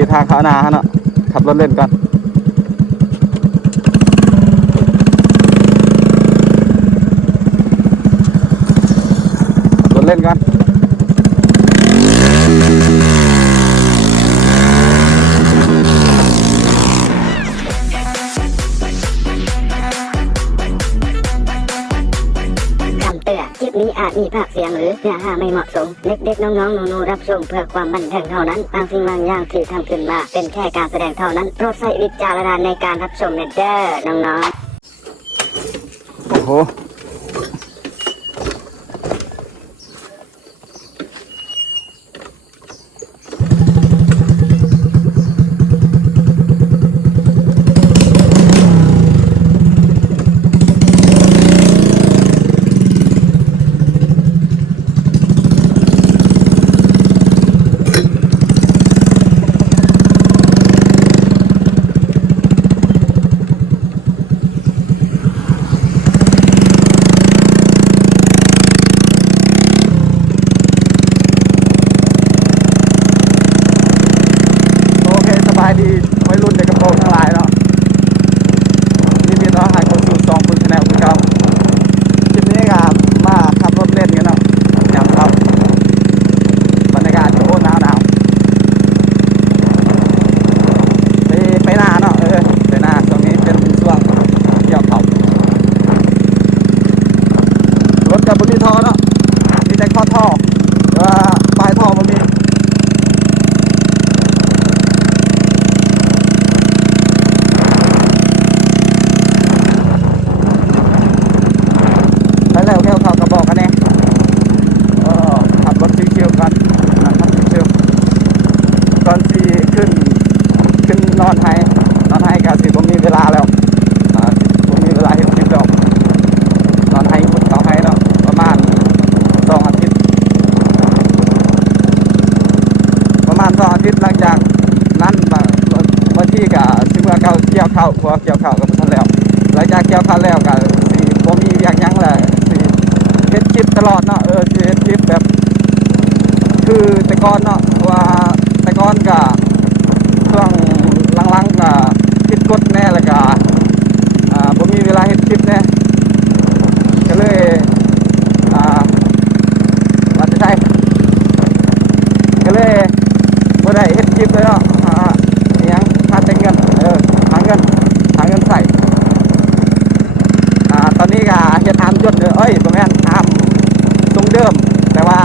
ที่ทางเขานาเนาะขับรถเล่นกันรถเล่นกันคลิปนี้อาจมีภาพเสียงหรือเนื้อหาไม่เหมาะสมเด็กๆน้องๆหนูๆรับชมเพื่อความบันเทิงเท่านั้นบางสิ่งบางอย่างที่ทำขึ้นมาเป็นแค่การแสดงเท่านั้นโปรดใช้วิจารณญาณในการรับชมเด้อน้องๆโอ้โหดีวัยรุ่นเด็กกระโปรงทั้งหลายเนาะนี่มีต่อหายคนสู่2คนชแนลคือเก่าคลิปนี้ก็มาขับรถเล่นกันเนาะยามเราบรรยากาศโอ้หนาวไปหน้าเนาะไปหน้าตรงนี้เป็นช่วงเกี่ยวเขารถกับบนที่ท่อเนาะมีแต่ข้อท่อแต่ว่าปลายท่อมันมีแล้วแก้วเขากระบอกกันเนี่ยขับรถเชี่ยวกันนะครับเชี่ยวตอนที่ขึ้นนอนไห้กับสิผมมีเวลาแล้วผมมีเวลาเห็นคลิปแล้วนอนไห้คนเขาให้แล้วประมาณ2 อาทิตย์หลังจากนั้นมาที่กับซิเมื่อเกี่ยวข้าวพอเกี่ยวข้าวกับท่านแล้วหลังจากเกี่ยวข้าวแล้วกับสิผมมีอย่างยังแหละเฮ็ดคลิปตลอดเนาะเฮ็ดคลิปแบบคือแต่ก่อนเนาะว่าแต่ก่อนก็ช่วงหลังๆก็คิดกดแน่แล้วก็บ่มีเวลาเฮ็ดคลิปแน่ก็เลยว่าจะได้ก็เลยบ่ได้เฮ็ดคลิปเลยเนาะยังหาแต่เงินหาเงินใส่ตอนนี้ก็เฮ็ดอาร์มจนบ่แม่นอาร์มทรงเดิมแต่ว่า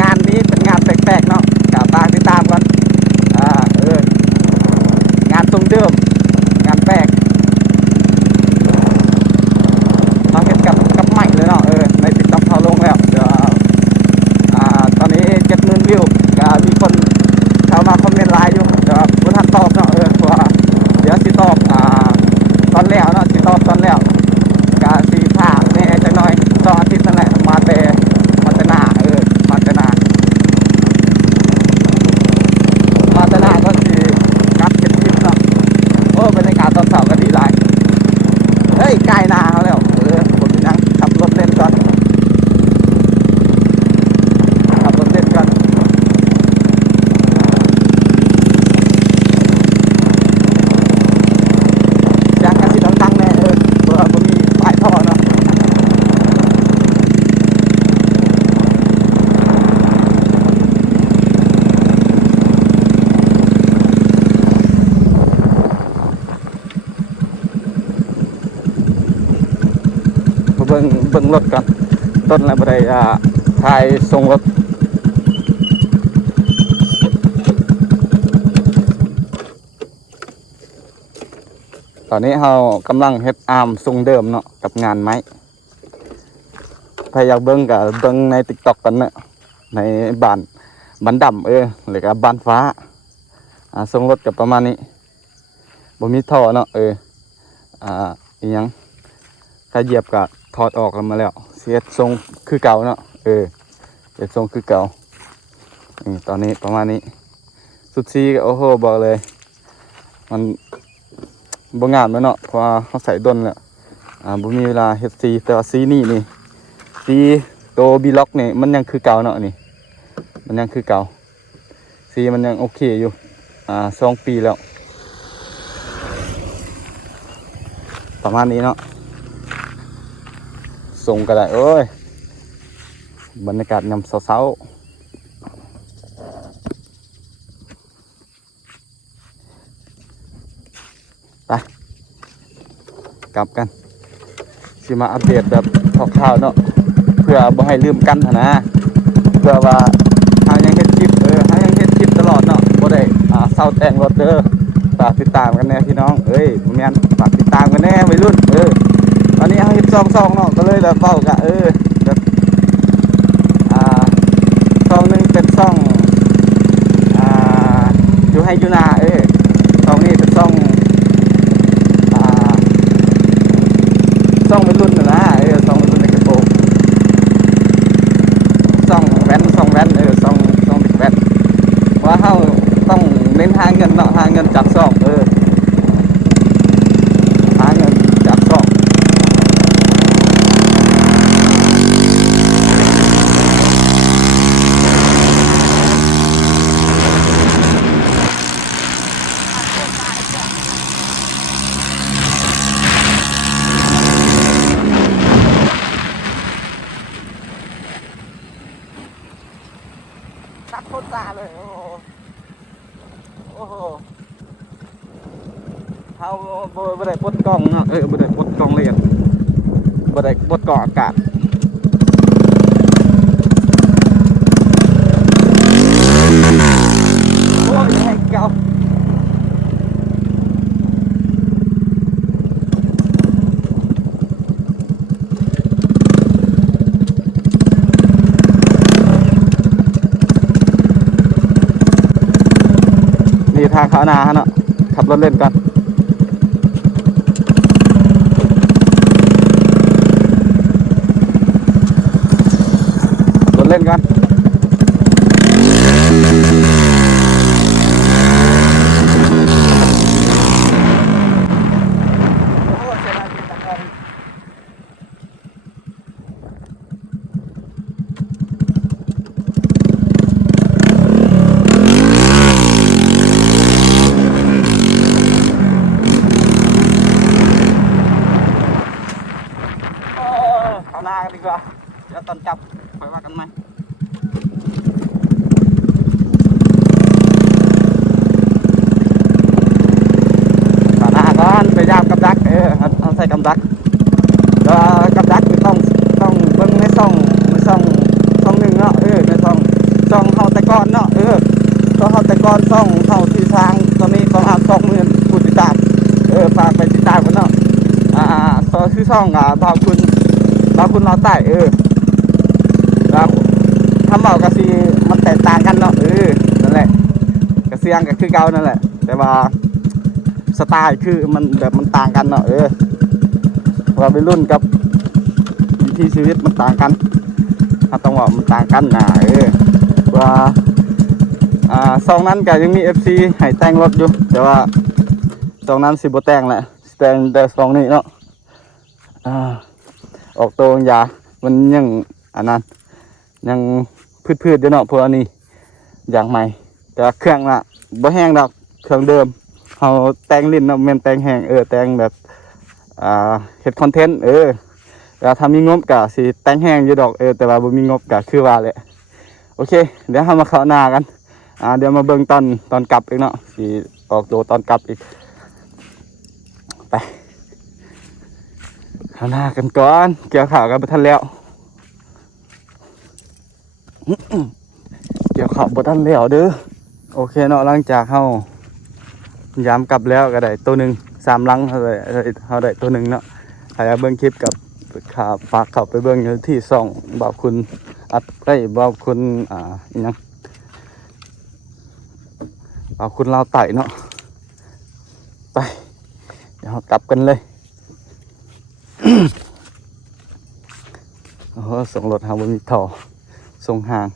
งานนี้เป็นงานแปลกๆเนาะก็ฝากติดตามกันงานทรงเดิมงานแปลกเราเฮ็ดกับใหม่เลยเนาะใน TikTok เขาลงแล้วเดี๋ยวตอนนี้ 70,000 วิวก็มีคนเข้ามาคอมเมนต์ไลน์อยู่เดี๋ยวบ่ทันตอบเนาะเพราะว่าเดี๋ยวสิตอบตอนแล้วเนาะสิตอบตอนแล้วก็สิพาแน่จักหน่อย2 อาทิตย์นั่นแหละมาแต่หน้ามาแต่หน้าก็สิกลับเก็บคลิปเนาะบรรยากาศตอนเช้าก็ดีหลายใกล้หน้าเขาแล้วผมสินั่งขับรถเล่นก่อนยางกันสิดังๆแน่เพราะว่าบ่มีปลายท่อเนาะเบิ่งรถก่อนต้นอะไรบ่ได้ถ่ายส่งรถตอนนี้เรากำลังเฮ็ดอาร์มทรงเดิมเนาะกับงานไม้ถ้าอยากเบิ่งก็เบิ่งใน TikTok กันเนาะในบ้านดำหรือกับบ้านฟ้าทรงรถกับประมาณนี้บ่มีท่อเนาะอีหยังถ้าเหยียบก็ถอดออกแล้วมาแล้วเสียทรงคือเก่าเนาะเสียทรงคือเก่าตอนนี้ประมาณนี้สุดซีก็โอ้โหบอกเลยมันบ่งามแล้วเนาะเพราะว่าเขาใส่ดนแล้วบ่มีเวลาเฮ็ดซีแต่ว่าซีนี่ซีโตบีล็อกนี่มันยังคือเก่าเนาะนี่มันยังคือเก่าซีมันยังโอเคอยู่ 2 ปีแล้วประมาณนี้เนาะส่งก็ได้เอ้ยบรรยากาศยามเช้าๆไปกลับกันสิมาอัปเดตแบบคร่าวๆเนาะเพื่อบ่ให้ลืมกันหั้นนะเพื่อว่าเฮายังเฮ็ดคลิปเฮายังเฮ็ดคลิปตลอดเนาะบ่ได้เศร้าแต่งรถเด้อฝากติดตามกันแน่พี่น้องบ่แม่นฝากติดตามกันแน่วัยรุ่นตอนนี้เฮาเฮ็ดซองเนาะก็เลยแบบเว้ากะแบบซองหนึงเป็นซองอยู่ให้อยู่นาซองนี้เป็นซองซองวัยรุ่นน่ะนะซองวัยรุ่นในกระโปรงซองแว่นซองบิ๊กแว่นว่าเฮาต้องเน้นหาเงินเนาะหาเงินจากซองหาเงินจากซองตัดโคตรตาเลยโอ้โหเฮาบ่ได้ปลดกล้องเนาะบ่ได้ปลดกล้องเลยบ่ได้ปลดกล้องอากาศโอ้ยแฮกเก่านี่ทางเขานาฮะเนาะขับรถเล่นกันรถเล่นกันเขานากันดีกว่าเดี๋ยวตอนจับไปว่ากันไหมเขานาก่อนไปยามกับดักเอาใส่กับดักแล้วกับดักต้องเบิ่งในซ่องหนึ่งเนาะในซ่องเฮาแต่ก่อนเนาะต้องเฮาแต่ก่อนซ่องเฮาที่ทางตอนนี้ต้องเอา20,000ผู้ติดตามฝากไปติดตามกันเนาะต่อชื่อซ่องบ่าวคุณเราใต้แล้วทำเบากะซีมันแตกต่างกันเนาะนั่นแหละกระเสียงก็คือเก่านั่นแหละแต่ว่าสไตล์คือมันแบบมันต่างกันเนาะว่าวัยรุ่นกับวิถีชีวิตมันต่างกันต้องบอกมันต่างกันนะว่าซองนั้นก็ยังมี FC ให้แต่งรถอยู่แต่ว่าซองนั้นสิบ่แต่งแหละแต่งแต่ซองนี้เนาะออกตัวยามันยังอันนั้นยังพืชอยู่เนาะพวกนี้อย่างใหม่แต่เครื่องน่ะบ่แห้งดอกเครื่องเดิมเขาแต่งลิ้นเนาะแม่นแต่งแห้งแต่งแบบเฮ็ดคอนเทนต์แล้วถ้ามีงบก็สิแต่งแห้งอยู่ดอกแต่ว่าบ่มีงบก็คือว่าแหละโอเคเดี๋ยวเรามาเข้าหน้ากันเดี๋ยวมาเบิ่งตอนกลับอีกเนาะสิออกตัวตอนกลับอีกไปเข้าหน้ากันก่อนเกี่ยวข้าวกันบ่ทันแล้วเกี่ยวข้าวบ่ทันแล้วเด้อโอเคเนาะหลังจากเฮายามกลับแล้วก็ได้ตัวหนึ่ง3 ลังเฮาได้ตัวหนึ่งเนาะถ้าอยากเบิ่งคลิปกับฝากเข้าไปเบิ่งอยู่ที่ช่องบ่าวคุณบ่าวคุณอีหยังบ่าวคุณลาวใต้เนาะไปเดี๋ยวเรากลับกันเลย โอ้โหส่งรถหาบ่มีท่อส่งห่าง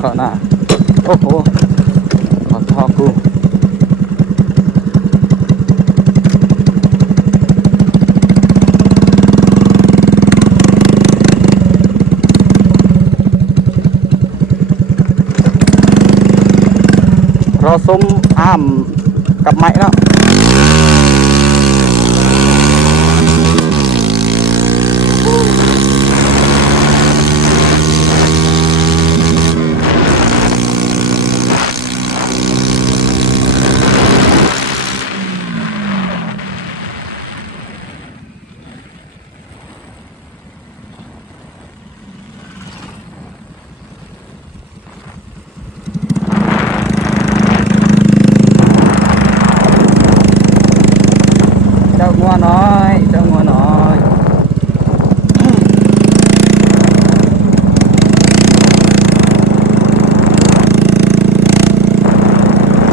เข้าหน้าโอ้โหขอท่อกูรอซุ้มอ้ามกับไม้เนาะเจ้างัวน้อยเจ้างัวน้อย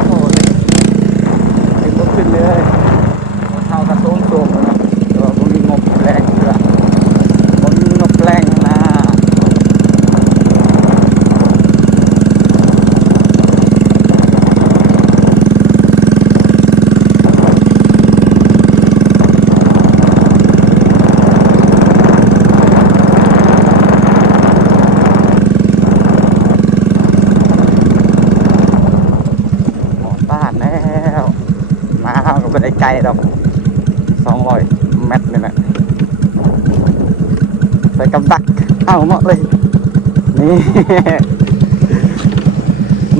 โอ้ยขึ้นก็ขึ้นเลยเท่ากระโซงโซมเลยนะแต่ว่าผมมีงบแรงเยอะผมมีงบแรงนะบ้านแล้วมาก็ไม่ได้ไกลดอก200 เมตรนี่แหละใส่กำดักเอาหมดเลยนี่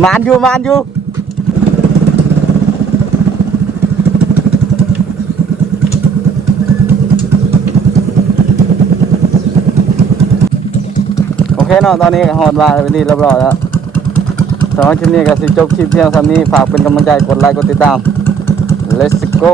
มานอยู่โอเคเนาะตอนนี้หอดว่าไปดีเรียบร้อยแล้วสำหรับคลิปนี้ก็สิจบคลิปเพียงเท่านี้ฝากเป็นกำลังใจกดไลค์กดติดตาม Let's go